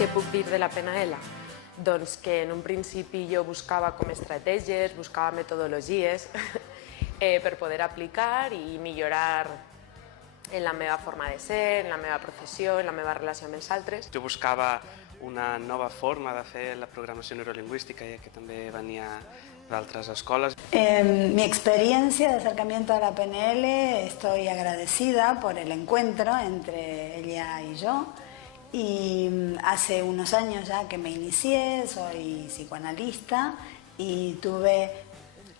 Què puc dir de la PNL? Doncs que en un principi jo buscava com estratègies, buscava metodologies per poder aplicar i millorar en la meva forma de ser, en la meva professió, en la meva relació amb els altres. Jo buscava una nova forma de fer la programació neurolingüística, ya que també venia d'altres escoles. Mi experiencia de acercamiento a la PNL, estoy agradecida por el encuentro entre ella y yo. Y hace unos años ya que me inicié, soy psicoanalista y tuve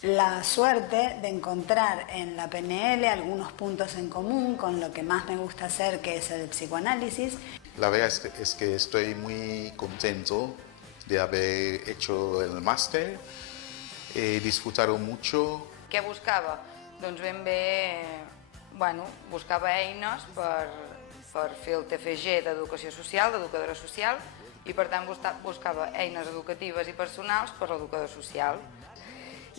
la suerte de encontrar en la PNL algunos puntos en común con lo que más me gusta hacer, que es el psicoanálisis. La verdad es que estoy muy contento de haber hecho el máster. He disfrutado mucho. Què buscava? Doncs ben bé, buscava eines per fer el TFG d'Educació Social, d'Educadora Social, i per tant buscava eines educatives i personals per l'educador social.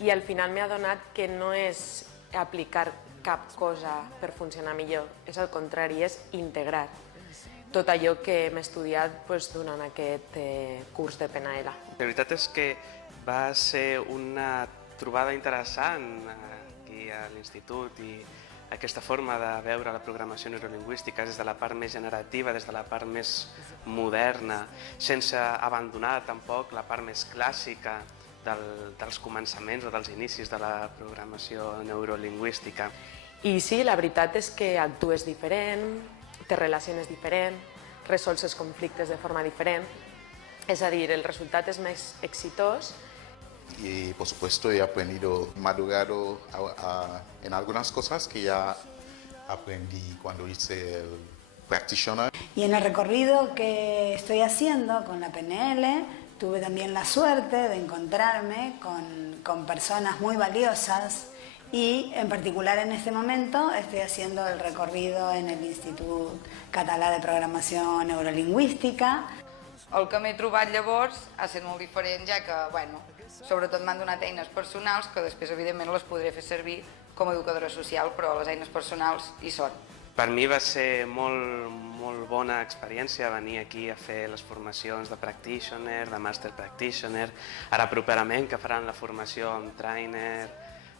I al final m'he adonat que no és aplicar cap cosa per funcionar millor, és al contrari, és integrar tot allò que hem estudiat durant aquest curs de PNL. La veritat és que va ser una trobada interessant aquí a l'institut i aquesta forma de veure la programació neurolingüística des de la part més generativa, des de la part més moderna, sense abandonar tampoc la part més clàssica dels començaments o dels inicis de la programació neurolingüística. I sí, la veritat és que actues diferent, te relaciones diferent, resols els conflictes de forma diferent, és a dir, el resultat és més exitós. Y por supuesto he aprendido, madurado en algunas cosas que ya aprendí cuando hice el practitioner. Y en el recorrido que estoy haciendo con la PNL, tuve también la suerte de encontrarme con personas muy valiosas y en particular en este momento estoy haciendo el recorrido en el Institut Català de Programació Neurolingüística. El que m'he trobat llavors ha estat molt diferent, ja que, sobretot m'han donat eines personals que després, evidentment, les podré fer servir com a educadora social, però les eines personals hi són. Per mi va ser molt bona experiència venir aquí a fer les formacions de practitioner, de master practitioner. Ara properament que faran la formació amb trainer,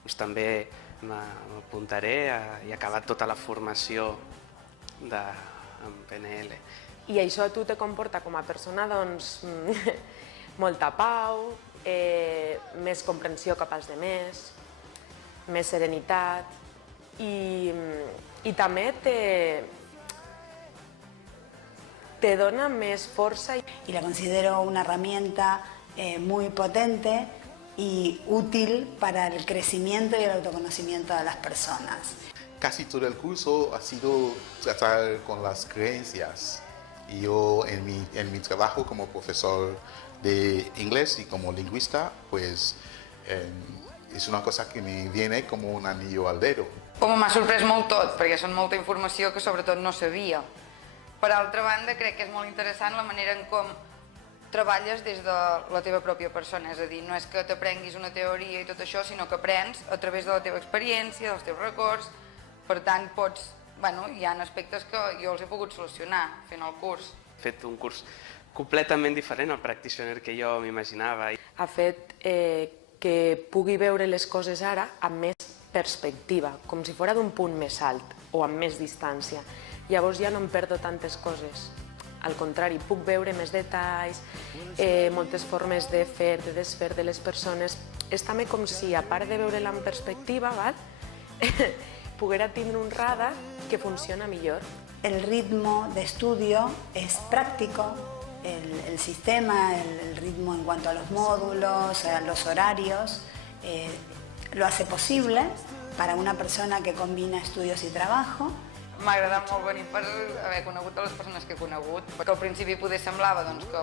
doncs també m'apuntaré i acabar tota la formació amb PNL. I això a tu te comporta com a persona molta pau, més comprensió cap als demés, més serenitat i també te dona més força. Y la considero una herramienta muy potente y útil para el crecimiento y el autoconocimiento de las personas. Casi todo el curso ha sido tratar con las creencias. Y yo en mi trabajo como profesor de inglés y como lingüista, pues es una cosa que me viene como un anillo al dedo. M'ha sorprès molt tot, perquè són molta informació que sobretot no sabia. Per altra banda, crec que és molt interessant la manera en com treballes des de la teva pròpia persona, és a dir, no és que t'aprenguis una teoria i tot això, sinó que aprens a través de la teva experiència, dels teus records, per tant hi ha aspectes que jo els he pogut solucionar fent el curs. He fet un curs completament diferent al practitioner que jo m'imaginava. Ha fet que pugui veure les coses ara amb més perspectiva, com si fos d'un punt més alt o amb més distància. Llavors ja no em perdo tantes coses. Al contrari, puc veure més detalls, moltes formes de fer, de desfer de les persones. És també com si, a part de veure-la en perspectiva, poguera tindre un radar que funciona millor. El ritmo de estudio es práctico, el sistema, el ritmo en cuanto a los módulos, a los horarios, lo hace posible para una persona que combina estudios y trabajo. M'ha agradat molt venir per haver conegut les persones que he conegut, perquè al principi poder semblava que,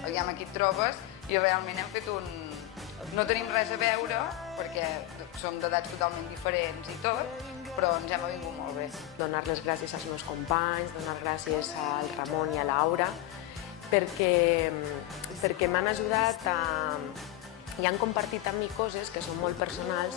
aviam, aquí et trobes, i realment hem fet no tenim res a veure, perquè som d'edats totalment diferents i tot, però ens hem vingut molt bé. Donar les gràcies als meus companys, donar gràcies al Ramon i a Laura, perquè m'han ajudat i han compartit amb mi coses que són molt personals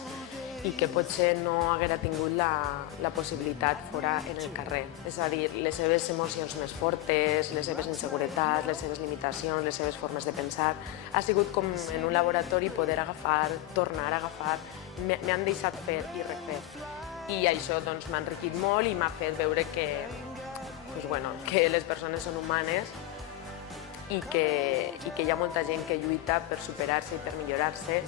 i que potser no haguera tingut la possibilitat fora en el carrer. És a dir, les seves emocions més fortes, les seves inseguretats, les seves limitacions, les seves formes de pensar, ha sigut com en un laboratori poder agafar, tornar a agafar, m'han deixat fer i refer. I això doncs, m'ha enriquit molt i m'ha fet veure que les persones són humanes i que hi ha molta gent que lluita per superar-se i per millorar-se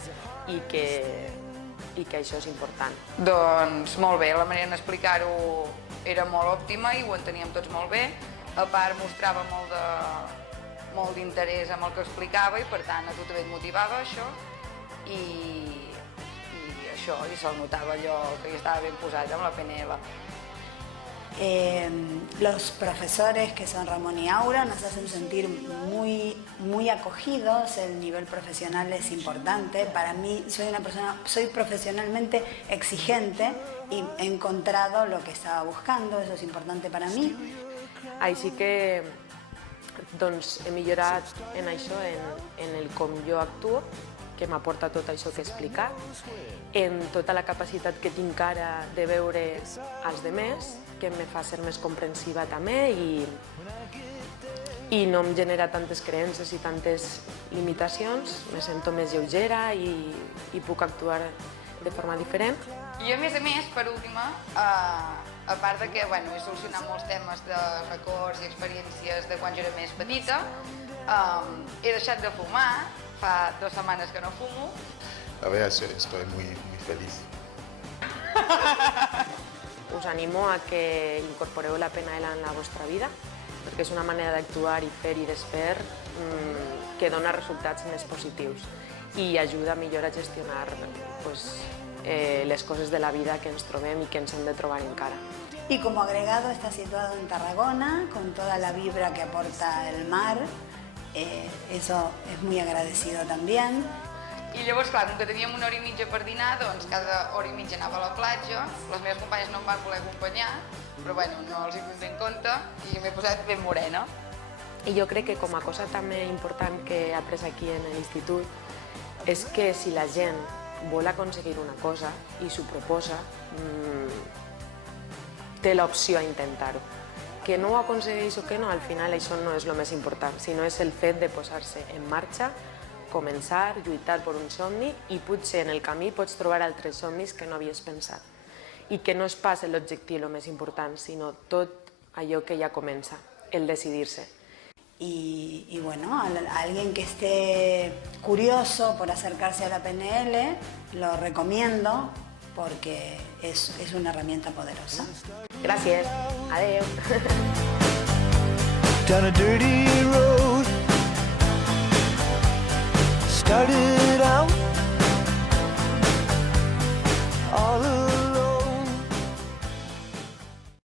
i que això és important. Doncs molt bé, la manera d'explicar-ho era molt òptima i ho enteníem tots molt bé. A part, mostrava molt d'interès amb el que explicava i per tant a tu també et motivava això i se'l notava allò que hi estava ben posat amb la PNL. Los profesores que son Ramón y Aura nos hacen sentir muy acogidos, el nivel profesional es importante. Para mí, soy profesionalmente exigente y he encontrado lo que estaba buscando, eso es importante para mí. Així que doncs, he millorat en això, en el com jo actuo, que m'aporta tot això que he explicat, en tota la capacitat que tinc ara de veure els demés, que me fa ser més comprensiva també i no em genera tantes creences i tantes limitacions, me sento més lleugera i puc actuar de forma diferent. I a més, per última, a part de que he solucionat molts temes de records i experiències de quan jo era més petita, he deixat de fumar, fa 2 setmanes que no fumo. A ver, estoy muy feliz. Us animo a que incorporeu la PNL en la vostra vida, perquè és una manera d'actuar i fer i desfer que dona resultats més positius i ajuda millor a gestionar les coses de la vida que ens trobem i que ens hem de trobar encara. Y como agregado está situado en Tarragona, con toda la vibra que aporta el mar, eso es muy agradecido también. I llavors, clar, com que teníem 1 hora i mitja per dinar, doncs cada hora i mitja anava a la platja, les meves companyes no em van voler acompanyar, però no els hi tinc en compte i m'he posat ben morena. I jo crec que com a cosa també important que he après aquí en l'institut és que si la gent vol aconseguir una cosa i s'ho proposa, té l'opció a intentar-ho. Que no ho aconsegueix o que no, al final això no és el més important, sinó és el fet de posar-se en marxa, començar, lluitar per un somni i potser en el camí pots trobar altres somnis que no havies pensat. I que no és pas l'objectiu el més important, sinó tot allò que ja comença, el decidir-se. Y bueno, a alguien que esté curioso por acercarse a la PNL, lo recomiendo porque es una herramienta poderosa. Gràcies. Adeu. Down a dirty road, started